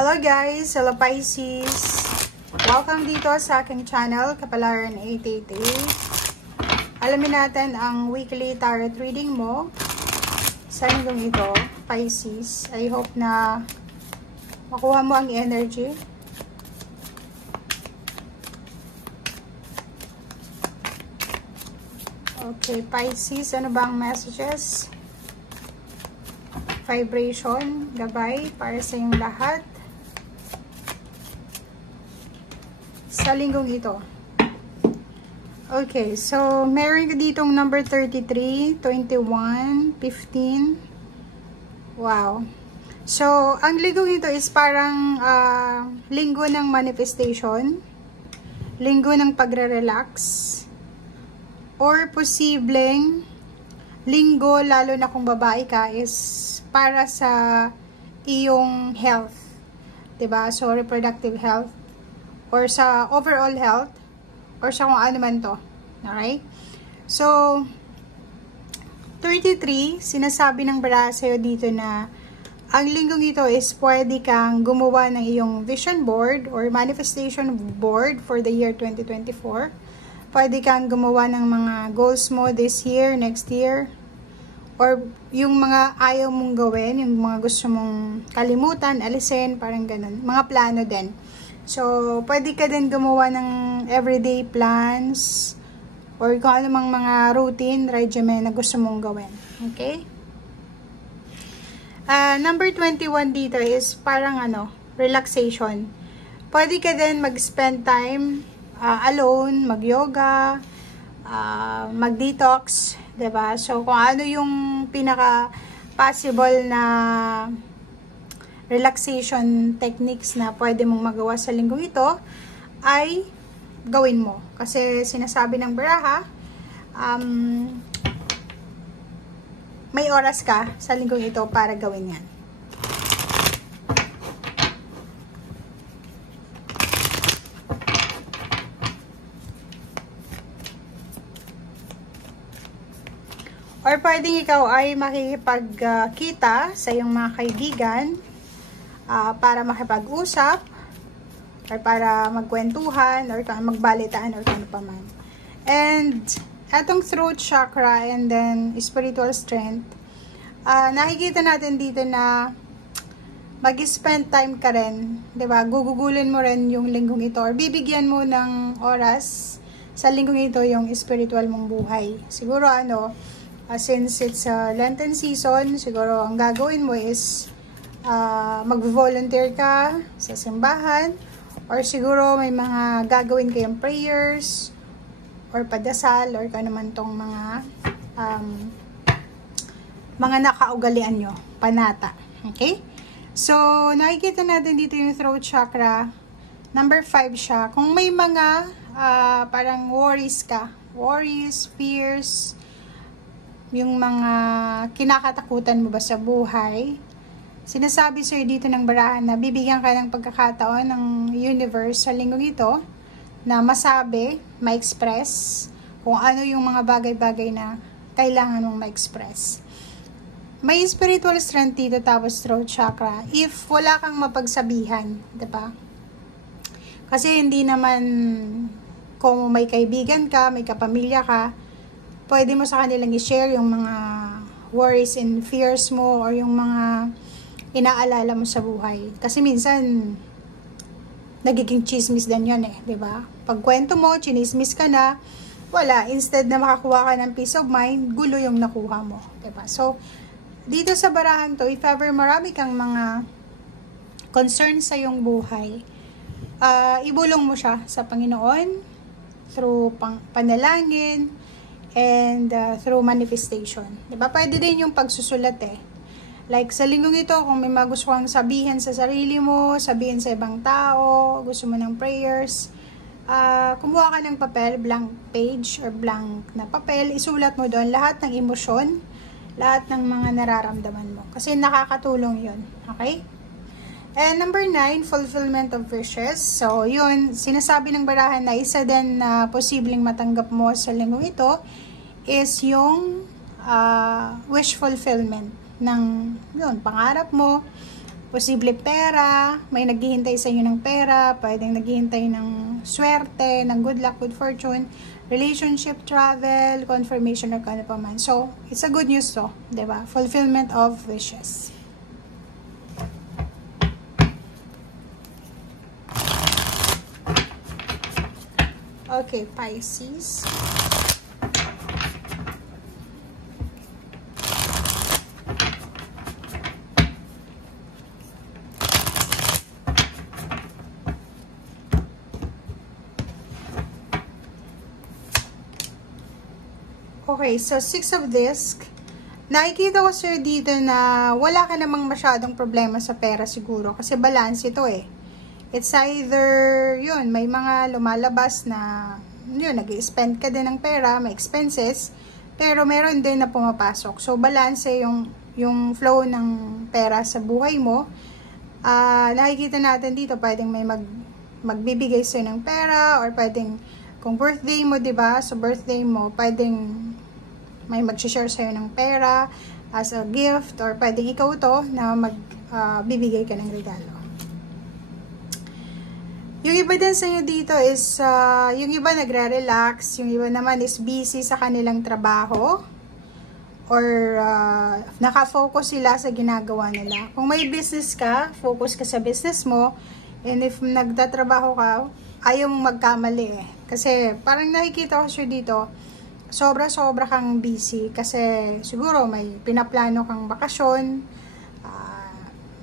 Hello guys! Hello Pisces! Welcome dito sa aking channel, Kapalaran 888. Alamin natin ang weekly tarot reading mo sa linggong ito, Pisces. I hope na makuha mo ang energy. Okay, Pisces, ano ba ang messages? Vibration, gabay para sa inyong lahat sa linggong ito. Okay, so meron ka ditong number 33, 21, 15. Wow. So, ang linggong ito is parang linggo ng manifestation, linggo ng pagre-relax, or posibleng linggo, lalo na kung babae ka, is para sa iyong health. Diba? So, reproductive health, or sa overall health, or sa kung ano man to. Okay? So, 33, sinasabi ng baraha sa'yo dito na ang linggong ito is pwede kang gumawa ng iyong vision board or manifestation board for the year 2024. Pwede kang gumawa ng mga goals mo this year, next year, or yung mga ayaw mong gawin, yung mga gusto mong kalimutan, alisin, parang ganun. Mga plano din. So, pwede ka din gumawa ng everyday plans or kung ano mang mga routine, regimen na gusto mong gawin. Okay? Number 21 dito is parang relaxation. Pwede ka din mag-spend time alone, mag-yoga, mag-detox, diba? So, kung ano yung pinaka-possible na relaxation techniques na pwede mong magawa sa linggong ito, ay gawin mo. Kasi sinasabi ng baraha, may oras ka sa linggong ito para gawin yan. Or pwedeng ikaw ay makikipagkita sa iyong mga kaibigan para makipag-usap or para magkwentuhan or magbalitaan or ano pa man. And etong throat chakra and then spiritual strength, nakikita natin dito na mag-spend time ka rin, diba? Gugugulin mo rin yung linggong ito or bibigyan mo ng oras sa linggong ito yung spiritual mong buhay. Siguro since it's a Lenten season, siguro ang gagawin mo is mag-volunteer ka sa simbahan, or siguro may mga gagawin kayong prayers or padasal or kung naman tong mga nakaugalian nyo, panata. Okay? So, nakikita natin dito yung throat chakra. Number 5 siya. Kung may mga parang worries ka, worries, fears, yung mga kinakatakutan mo ba sa buhay, sinasabi sa'yo dito ng barahan na bibigyan ka ng pagkakataon ng universe sa linggong ito na masabi, ma-express kung ano yung mga bagay-bagay na kailangan mong ma-express. May spiritual strength dito, tapos throat chakra, if wala kang mapagsabihan, diba? Kasi hindi naman kung may kaibigan ka, may kapamilya ka, pwede mo sa kanilang i-share yung mga worries and fears mo or yung mga inaalala mo sa buhay. Kasi minsan, nagiging chismis din yan diba? Pag kwento mo, chinismis ka na, wala. Instead na makakuha ka ng peace of mind, gulo yung nakuha mo. Diba? So, dito sa barahan to, if ever marami kang mga concerns sa iyong buhay, ibulong mo siya sa Panginoon through panalangin, and through manifestation. Diba? Pwede din yung pagsusulat Like sa linggong ito, kung may mga gusto kang sabihin sa sarili mo, sabihin sa ibang tao, gusto mo ng prayers, kumuha ka ng papel, blank page or blank na papel, isulat mo doon lahat ng emosyon, lahat ng mga nararamdaman mo. Kasi nakakatulong yun. Okay? And number 9, fulfillment of wishes. So, yun, sinasabi ng barahan na isa din na posibleng matanggap mo sa linggong ito is yung wish fulfillment ng yun, pangarap mo, posible pera, may naghihintay sa inyo ng pera, pwedeng naghihintay ng swerte, ng good luck, good fortune, relationship, travel, confirmation, or kano pa man. So, it's a good news to, diba? Fulfillment of wishes. Okay, Pisces. Okay, so 6 of disc. Nakikita ko sir dito na wala ka namang masyadong problema sa pera siguro. Kasi balance ito eh. It's either, yun, may mga lumalabas na, yun, nag-spend ka din ng pera, may expenses, pero meron din na pumapasok. So, balance yung flow ng pera sa buhay mo. Nakikita natin dito, pwedeng may magbibigay sa'yo ng pera, or pwedeng, kung birthday mo, diba? So, birthday mo, pwedeng may mag-share sa'yo ng pera as a gift, or pwedeng ikaw to na magbibigay ka ng regalo. Yung iba din sa inyo dito is, yung iba nagre-relax, yung iba naman is busy sa kanilang trabaho, or nakafocus sila sa ginagawa nila. Kung may business ka, focus ka sa business mo, and if nagtatrabaho ka, ayaw mong magkamali eh. Kasi parang nakikita ko siya dito, sobra-sobra kang busy, kasi siguro may pinaplano kang bakasyon,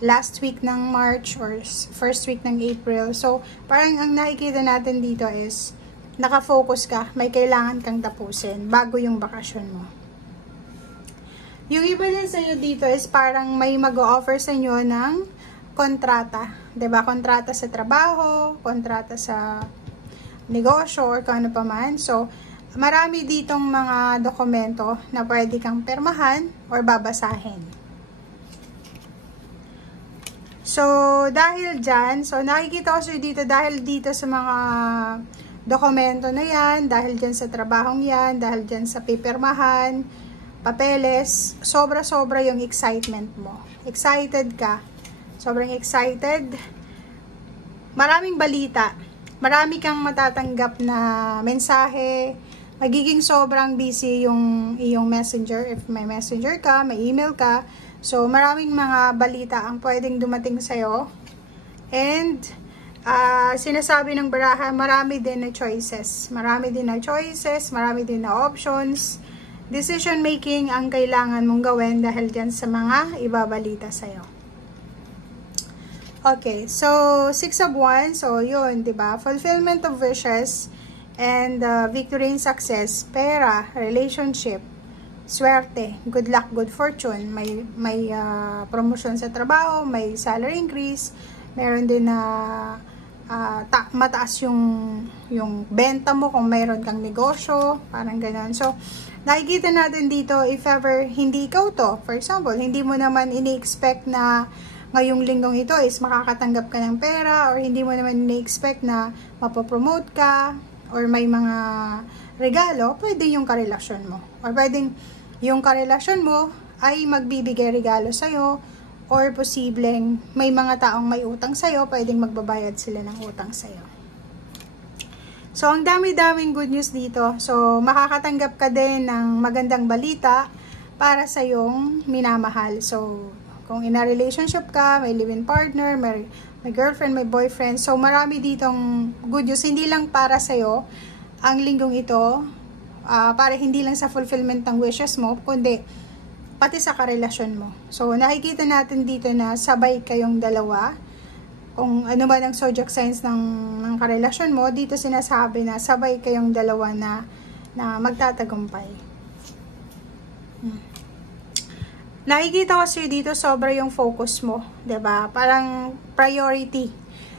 last week ng March or first week ng April. So, parang ang nakikita natin dito is nakafocus ka, may kailangan kang tapusin bago yung bakasyon mo. Yung iba din sa inyo dito is parang may mag-o-offer sa inyo ng kontrata. 'Di ba? Kontrata sa trabaho, kontrata sa negosyo, or kung ano pa man. So, marami ditong mga dokumento na pwede kang permahan or babasahin. So, dahil dyan, so nakikita ko sir dito, dahil dito sa mga dokumento na yan, dahil dyan sa trabahong yan, dahil dyan sa pipirmahan, papeles, sobra-sobra yung excitement mo. Excited ka. Sobrang excited. Maraming balita. Marami kang matatanggap na mensahe. Magiging sobrang busy yung iyong messenger. If may messenger ka, may email ka. So, maraming mga balita ang pwedeng dumating sa'yo. And, sinasabi ng baraha, marami din na choices. Marami din na choices, marami din na options. Decision making ang kailangan mong gawin dahil dyan sa mga ibabalita sa'yo. Okay, so, 6 of Wands. So, yun, diba? Fulfillment of wishes and victory and success, pera, relationship, swerte, good luck, good fortune, may promotion sa trabaho, may salary increase, meron din na mataas yung benta mo kung mayroon kang negosyo, parang gano'n. So, nakikita natin dito, if ever hindi ikaw to, for example, hindi mo naman ini-expect na ngayong linggong ito is makakatanggap ka ng pera, or hindi mo naman ini-expect na mapopromote ka, or may mga regalo, pwede yung karelasyon mo. Or pwedeng yung karelasyon mo ay magbibigay regalo sa'yo, or posibleng may mga taong may utang sa'yo, pwedeng magbabayad sila ng utang sa'yo. So, ang dami-daming good news dito. So, makakatanggap ka din ng magandang balita para sa iyong minamahal. So, kung in a relationship ka, may live-in partner, may girlfriend, may boyfriend. So, marami ditong good news. Hindi lang para sa'yo ang linggong ito, para hindi lang sa fulfillment ng wishes mo, kundi pati sa karelasyon mo. So, nakikita natin dito na sabay kayong dalawa. Kung ano ba ng zodiac signs ng karelasyon mo, dito sinasabi na sabay kayong dalawa na magtatagumpay. Nakikita ko sa'yo dito, sobra yung focus mo. 'Di ba? Parang priority.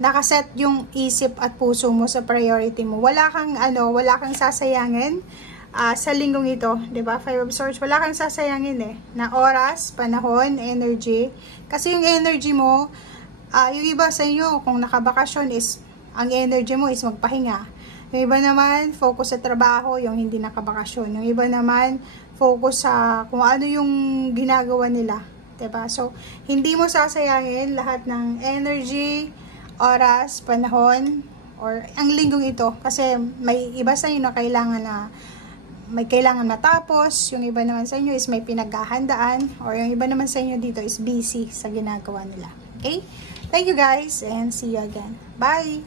Nakaset yung isip at puso mo sa priority mo. Wala kang sasayangin sa linggong ito, 'di ba? 5 of Swords, wala kang sasayangin na oras, panahon, energy. Kasi yung energy mo, yung iba sa inyo kung nakabakasyon is ang energy mo is magpahinga. Yung iba naman focus sa trabaho, yung hindi nakabakasyon. Yung iba naman focus sa kung ano yung ginagawa nila, 'Diba? So, hindi mo sasayangin lahat ng energy, oras, panahon, or ang linggong ito. Kasi may iba sa inyo na may kailangan matapos, yung iba naman sa inyo is may pinaghahandaan, or yung iba naman sa inyo dito is busy sa ginagawa nila. Okay? Thank you guys, and see you again. Bye!